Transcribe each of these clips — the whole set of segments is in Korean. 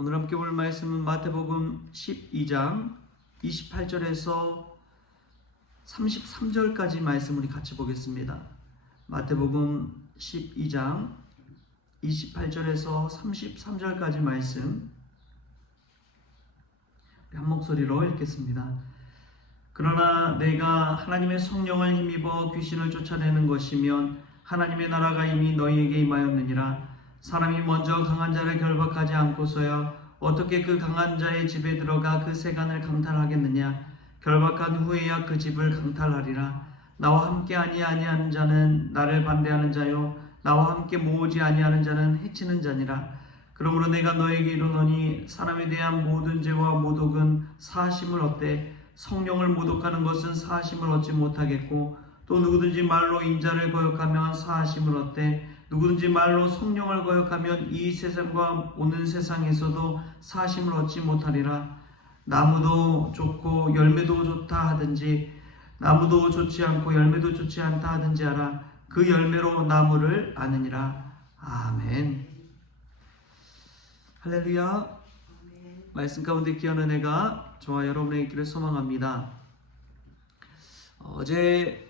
오늘 함께 볼 말씀은 마태복음 12장 28절에서 33절까지 말씀 우리 같이 보겠습니다. 마태복음 12장 28절에서 33절까지 말씀 한 목소리로 읽겠습니다. 그러나 내가 하나님의 성령을 힘입어 귀신을 쫓아내는 것이면 하나님의 나라가 이미 너희에게 임하였느니라. 사람이 먼저 강한 자를 결박하지 않고서야 어떻게 그 강한 자의 집에 들어가 그 세간을 강탈하겠느냐. 결박한 후에야 그 집을 강탈하리라. 나와 함께 아니하는 자는 나를 반대하는 자요 나와 함께 모으지 아니하는 자는 해치는 자니라. 그러므로 내가 너에게 이르노니 사람에 대한 모든 죄와 모독은 사하심을 얻되 성령을 모독하는 것은 사하심을 얻지 못하겠고, 또 누구든지 말로 인자를 거역하면 사하심을 얻되 누구든지 말로 성령을 거역하면 이 세상과 오는 세상에서도 사하심을 얻지 못하리라. 나무도 좋고 열매도 좋다 하든지 나무도 좋지 않고 열매도 좋지 않다 하든지 알아. 그 열매로 나무를 아느니라. 아멘. 할렐루야. 말씀 가운데 귀한 은혜가 저와 여러분의 있기를 소망합니다. 어제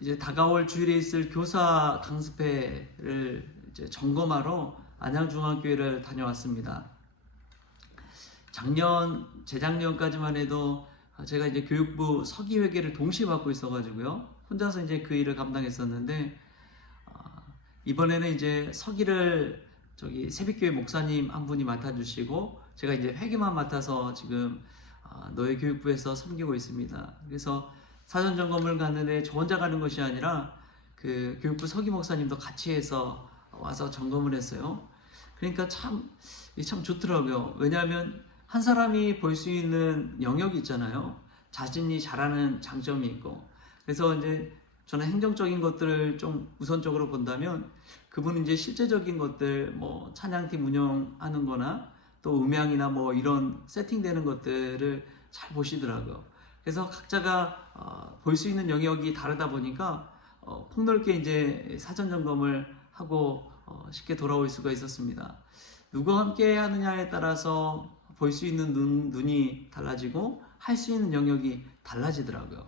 이제 다가올 주일에 있을 교사 강습회를 이제 점검하러 안양중앙교회를 다녀왔습니다. 재작년까지만 해도 제가 이제 교육부 서기회계를 동시에 맡고 있어가지고요, 혼자서 이제 그 일을 감당했었는데, 이번에는 이제 서기를 저기 새빛교회 목사님 한 분이 맡아주시고 제가 이제 회계만 맡아서 지금 노예 교육부에서 섬기고 있습니다. 그래서 사전 점검을 갔는데 저 혼자 가는 것이 아니라 그 교육부 서기 목사님도 같이 해서 와서 점검을 했어요. 그러니까 참 좋더라고요. 왜냐하면 한 사람이 볼 수 있는 영역이 있잖아요. 자신이 잘하는 장점이 있고. 그래서 이제 저는 행정적인 것들을 좀 우선적으로 본다면 그분은 이제 실제적인 것들, 뭐 찬양팀 운영하는 거나 또 음향이나 뭐 이런 세팅되는 것들을 잘 보시더라고요. 그래서 각자가 볼 수 있는 영역이 다르다 보니까 폭넓게 이제 사전 점검을 하고 쉽게 돌아올 수가 있었습니다. 누구와 함께 하느냐에 따라서 볼 수 있는 눈이 달라지고 할 수 있는 영역이 달라지더라고요.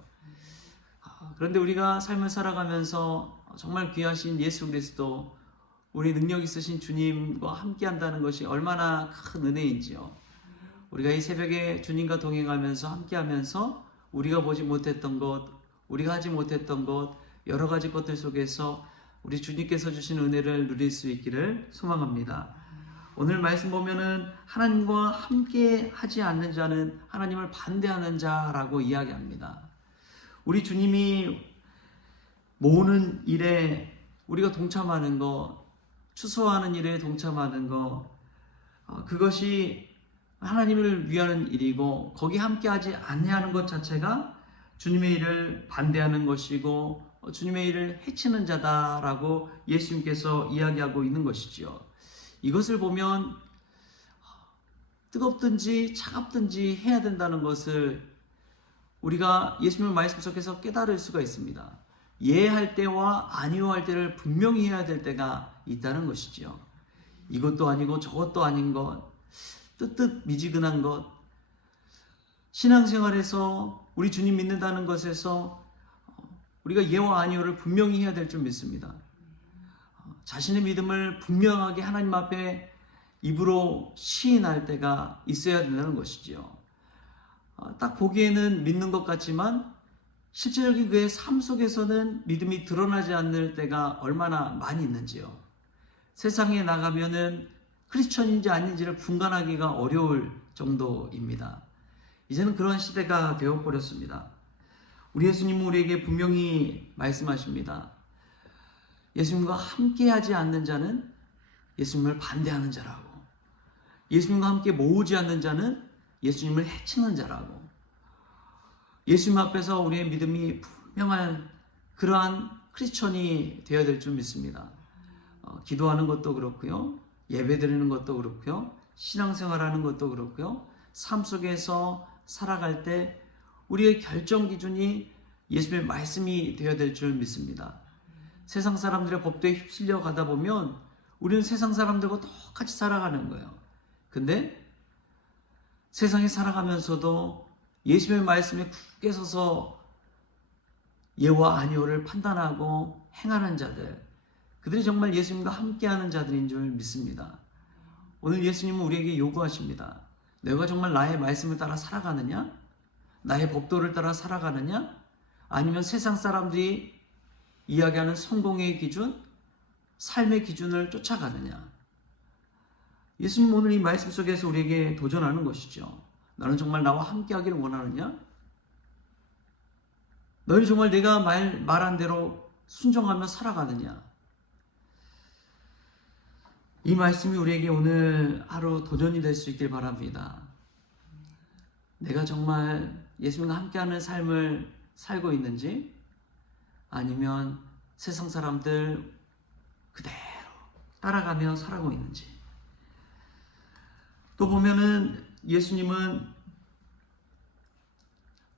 그런데 우리가 삶을 살아가면서 정말 귀하신 예수 그리스도, 우리 능력 있으신 주님과 함께 한다는 것이 얼마나 큰 은혜인지요. 우리가 이 새벽에 주님과 동행하면서 함께하면서 우리가 보지 못했던 것, 우리가 하지 못했던 것, 여러 가지 것들 속에서 우리 주님께서 주신 은혜를 누릴 수 있기를 소망합니다. 오늘 말씀 보면은 하나님과 함께 하지 않는 자는 하나님을 반대하는 자라고 이야기합니다. 우리 주님이 모으는 일에 우리가 동참하는 것, 추수하는 일에 동참하는 것, 그것이 하나님을 위하는 일이고 거기 함께하지 않냐는 것 자체가 주님의 일을 반대하는 것이고 주님의 일을 해치는 자다라고 예수님께서 이야기하고 있는 것이지요. 이것을 보면 뜨겁든지 차갑든지 해야 된다는 것을 우리가 예수님의 말씀 속에서 깨달을 수가 있습니다. 예할 때와 아니오할 때를 분명히 해야 될 때가 있다는 것이지요. 이것도 아니고 저것도 아닌 것, 뜨뜻 미지근한 것, 신앙생활에서 우리 주님 믿는다는 것에서 우리가 예와 아니오를 분명히 해야 될 줄 믿습니다. 자신의 믿음을 분명하게 하나님 앞에 입으로 시인할 때가 있어야 된다는 것이지요. 딱 보기에는 믿는 것 같지만 실제적인 그의 삶 속에서는 믿음이 드러나지 않는 때가 얼마나 많이 있는지요. 세상에 나가면은 크리스천인지 아닌지를 분간하기가 어려울 정도입니다. 이제는 그런 시대가 되어버렸습니다. 우리 예수님은 우리에게 분명히 말씀하십니다. 예수님과 함께하지 않는 자는 예수님을 반대하는 자라고, 예수님과 함께 모으지 않는 자는 예수님을 해치는 자라고. 예수님 앞에서 우리의 믿음이 분명한 그러한 크리스천이 되어야 될 줄 믿습니다. 기도하는 것도 그렇고요, 예배드리는 것도 그렇고요, 신앙생활하는 것도 그렇고요, 삶 속에서 살아갈 때 우리의 결정 기준이 예수님의 말씀이 되어야 될 줄 믿습니다. 세상 사람들의 법도에 휩쓸려 가다 보면 우리는 세상 사람들과 똑같이 살아가는 거예요. 근데 세상에 살아가면서도 예수님의 말씀에 굳게 서서 예와 아니오를 판단하고 행하는 자들, 그들이 정말 예수님과 함께하는 자들인 줄 믿습니다. 오늘 예수님은 우리에게 요구하십니다. 내가 정말 나의 말씀을 따라 살아가느냐? 나의 법도를 따라 살아가느냐? 아니면 세상 사람들이 이야기하는 성공의 기준, 삶의 기준을 쫓아가느냐? 예수님 오늘 이 말씀 속에서 우리에게 도전하는 것이죠. 너는 정말 나와 함께하기를 원하느냐? 너는 정말 내가 말한 대로 순종하며 살아가느냐? 이 말씀이 우리에게 오늘 하루 도전이 될 수 있길 바랍니다. 내가 정말 예수님과 함께하는 삶을 살고 있는지, 아니면 세상 사람들 그대로 따라가며 살아가고 있는지. 또 보면은 예수님은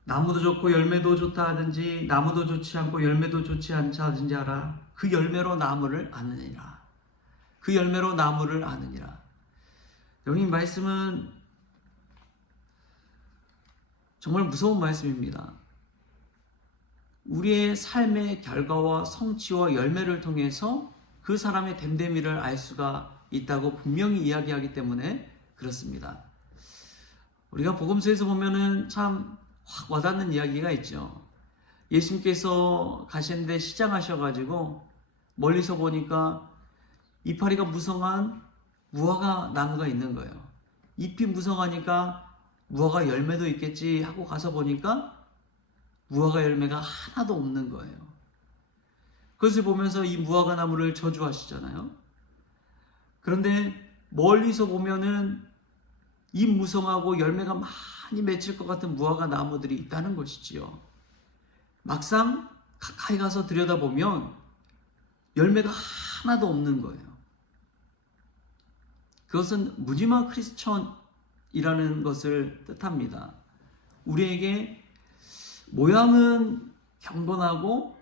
나무도 좋고 열매도 좋다 하든지 나무도 좋지 않고 열매도 좋지 않지 하든지 하라. 그 열매로 나무를 아느니라. 그 열매로 나무를 아느니라. 여러분, 이 말씀은 정말 무서운 말씀입니다. 우리의 삶의 결과와 성취와 열매를 통해서 그 사람의 됨됨이를 알 수가 있다고 분명히 이야기하기 때문에 그렇습니다. 우리가 복음서에서 보면은 참 확 와닿는 이야기가 있죠. 예수님께서 가시는데 시장하셔가지고 멀리서 보니까 이파리가 무성한 무화과 나무가 있는 거예요. 잎이 무성하니까 무화과 열매도 있겠지 하고 가서 보니까 무화과 열매가 하나도 없는 거예요. 그것을 보면서 이 무화과 나무를 저주하시잖아요. 그런데 멀리서 보면은 잎 무성하고 열매가 많이 맺힐 것 같은 무화과 나무들이 있다는 것이지요. 막상 가까이 가서 들여다보면 열매가 하나도 없는 거예요. 그것은 무지막 크리스천이라는 것을 뜻합니다. 우리에게 모양은 경건하고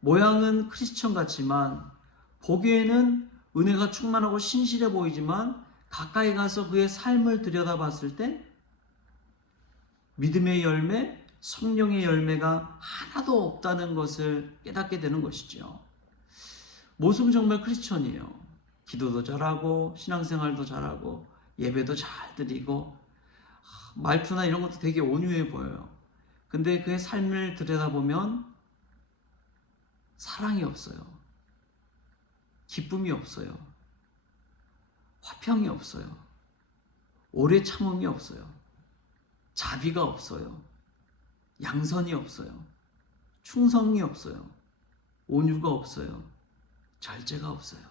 모양은 크리스천 같지만 보기에는 은혜가 충만하고 신실해 보이지만 가까이 가서 그의 삶을 들여다봤을 때 믿음의 열매, 성령의 열매가 하나도 없다는 것을 깨닫게 되는 것이죠. 모습은 정말 크리스천이에요. 기도도 잘하고 신앙생활도 잘하고 예배도 잘 드리고 말투나 이런 것도 되게 온유해 보여요. 근데 그의 삶을 들여다보면 사랑이 없어요. 기쁨이 없어요. 화평이 없어요. 오래 참음이 없어요. 자비가 없어요. 양선이 없어요. 충성이 없어요. 온유가 없어요. 절제가 없어요.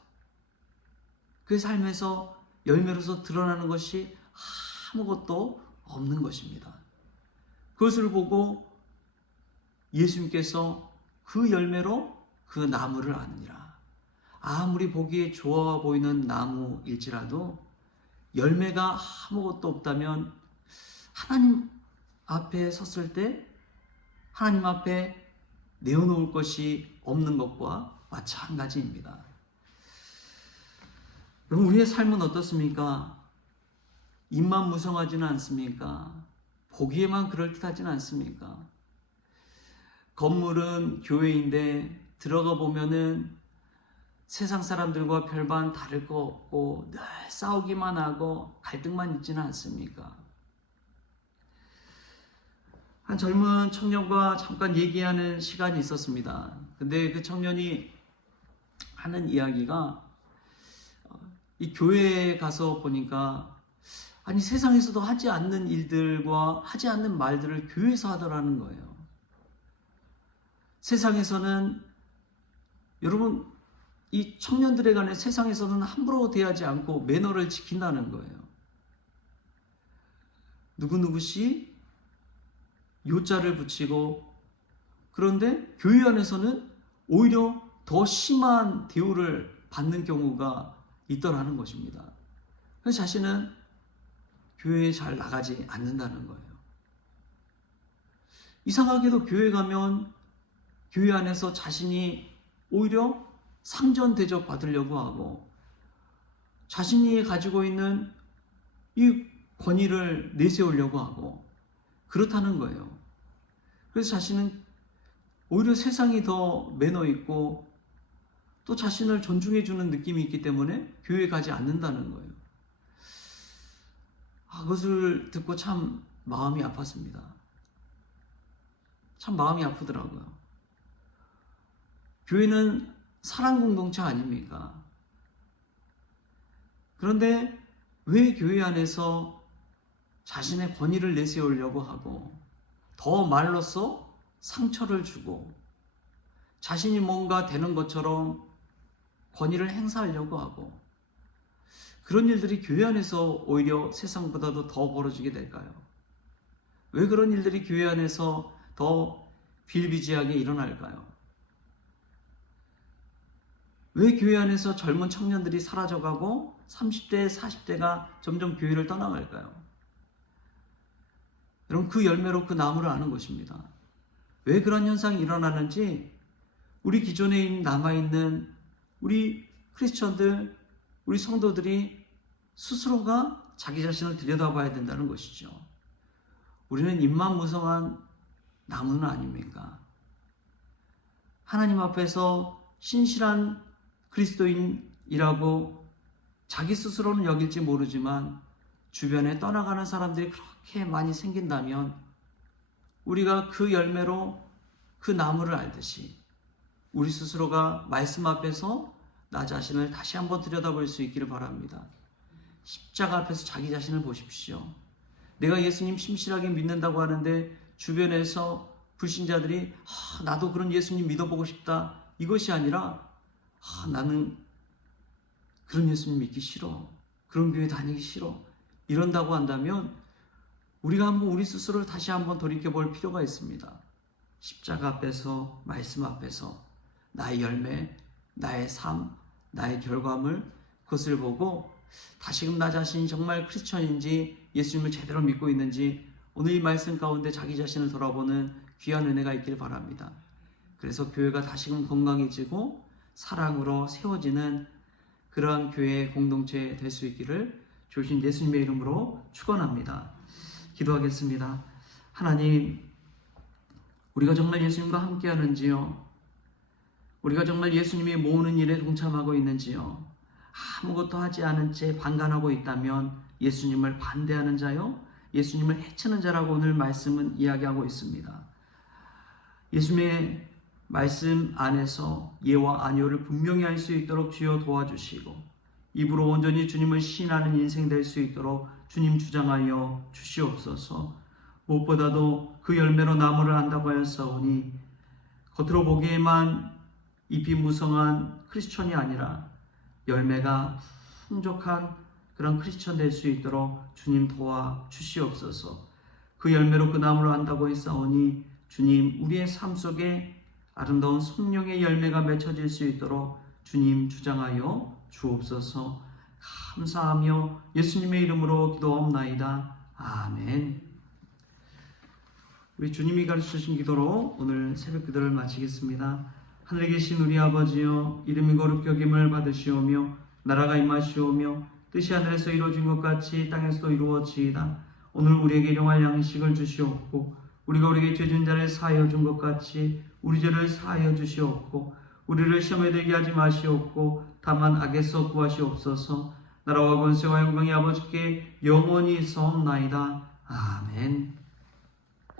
그 삶에서 열매로서 드러나는 것이 아무것도 없는 것입니다. 그것을 보고 예수님께서 그 열매로 그 나무를 아느니라. 아무리 보기에 좋아 보이는 나무일지라도 열매가 아무것도 없다면 하나님 앞에 섰을 때 하나님 앞에 내어놓을 것이 없는 것과 마찬가지입니다. 여러분, 우리의 삶은 어떻습니까? 입만 무성하지는 않습니까? 보기에만 그럴듯하지는 않습니까? 건물은 교회인데 들어가 보면은 세상 사람들과 별반 다를 거 없고 늘 싸우기만 하고 갈등만 있지는 않습니까? 한 젊은 청년과 잠깐 얘기하는 시간이 있었습니다. 근데 그 청년이 하는 이야기가 이 교회에 가서 보니까 아니 세상에서도 하지 않는 일들과 하지 않는 말들을 교회에서 하더라는 거예요. 세상에서는 여러분 이 청년들에 관해 세상에서는 함부로 대하지 않고 매너를 지킨다는 거예요. 누구누구씨 요자를 붙이고, 그런데 교회 안에서는 오히려 더 심한 대우를 받는 경우가 있더라는 것입니다. 그래서 자신은 교회에 잘 나가지 않는다는 거예요. 이상하게도 교회 가면 교회 안에서 자신이 오히려 상전 대접 받으려고 하고 자신이 가지고 있는 이 권위를 내세우려고 하고 그렇다는 거예요. 그래서 자신은 오히려 세상이 더 매너 있고 또 자신을 존중해 주는 느낌이 있기 때문에 교회에 가지 않는다는 거예요. 그것을 듣고 참 마음이 아팠습니다. 참 마음이 아프더라고요. 교회는 사랑 공동체 아닙니까? 그런데 왜 교회 안에서 자신의 권위를 내세우려고 하고 더 말로써 상처를 주고 자신이 뭔가 되는 것처럼 권위를 행사하려고 하고 그런 일들이 교회 안에서 오히려 세상보다도 더 벌어지게 될까요? 왜 그런 일들이 교회 안에서 더 비일비재하게 일어날까요? 왜 교회 안에서 젊은 청년들이 사라져가고 30대, 40대가 점점 교회를 떠나갈까요? 여러분, 그 열매로 그 나무를 아는 것입니다. 왜 그런 현상이 일어나는지 우리 기존에 남아있는 우리 크리스천들, 우리 성도들이 스스로가 자기 자신을 들여다봐야 된다는 것이죠. 우리는 입만 무성한 나무는 아닙니까? 하나님 앞에서 신실한 그리스도인이라고 자기 스스로는 여길지 모르지만 주변에 떠나가는 사람들이 그렇게 많이 생긴다면 우리가 그 열매로 그 나무를 알듯이 우리 스스로가 말씀 앞에서 나 자신을 다시 한번 들여다볼 수 있기를 바랍니다. 십자가 앞에서 자기 자신을 보십시오. 내가 예수님 심실하게 믿는다고 하는데 주변에서 불신자들이 나도 그런 예수님 믿어보고 싶다, 이것이 아니라 나는 그런 예수님 믿기 싫어, 그런 교회 다니기 싫어, 이런다고 한다면 우리가 한번 우리 스스로를 다시 한번 돌이켜볼 필요가 있습니다. 십자가 앞에서, 말씀 앞에서 나의 열매, 나의 삶, 나의 결과물, 그것을 보고 다시금 나 자신이 정말 크리스천인지 예수님을 제대로 믿고 있는지 오늘 이 말씀 가운데 자기 자신을 돌아보는 귀한 은혜가 있길 바랍니다. 그래서 교회가 다시금 건강해지고 사랑으로 세워지는 그러한 교회의 공동체 될 수 있기를 주신 예수님의 이름으로 축원합니다. 기도하겠습니다. 하나님, 우리가 정말 예수님과 함께 하는지요? 우리가 정말 예수님이 모으는 일에 동참하고 있는지요? 아무것도 하지 않은 채 방관하고 있다면 예수님을 반대하는 자요, 예수님을 해치는 자라고 오늘 말씀은 이야기하고 있습니다. 예수님의 말씀 안에서 예와 아니오를 분명히 할 수 있도록 주여 도와주시고 입으로 온전히 주님을 시인하는 인생 될 수 있도록 주님 주장하여 주시옵소서. 무엇보다도 그 열매로 나무를 안다고 하였사오니 겉으로 보기에만 잎이 무성한 크리스천이 아니라 열매가 풍족한 그런 크리스천 될 수 있도록 주님 도와 주시옵소서. 그 열매로 그 나무를 안다고 했사오니 주님, 우리의 삶 속에 아름다운 성령의 열매가 맺혀질 수 있도록 주님 주장하여 주옵소서. 감사하며 예수님의 이름으로 기도하옵나이다. 아멘. 우리 주님이 가르치신 기도로 오늘 새벽 기도를 마치겠습니다. 하늘에 계신 우리 아버지여, 이름이 거룩히 여김을 받으시오며 나라가 임하시오며 뜻이 하늘에서 이루어진 것 같이 땅에서도 이루어지이다. 오늘 우리에게 일용할 양식을 주시옵고 우리가 우리에게 죄 지은 자를 사하여 준 것 같이 우리 죄를 사하여 주시옵고 우리를 시험에 들게 하지 마시옵고 다만 악에서 구하시옵소서. 나라와 권세와 영광이 아버지께 영원히 있사옵나이다. 아멘.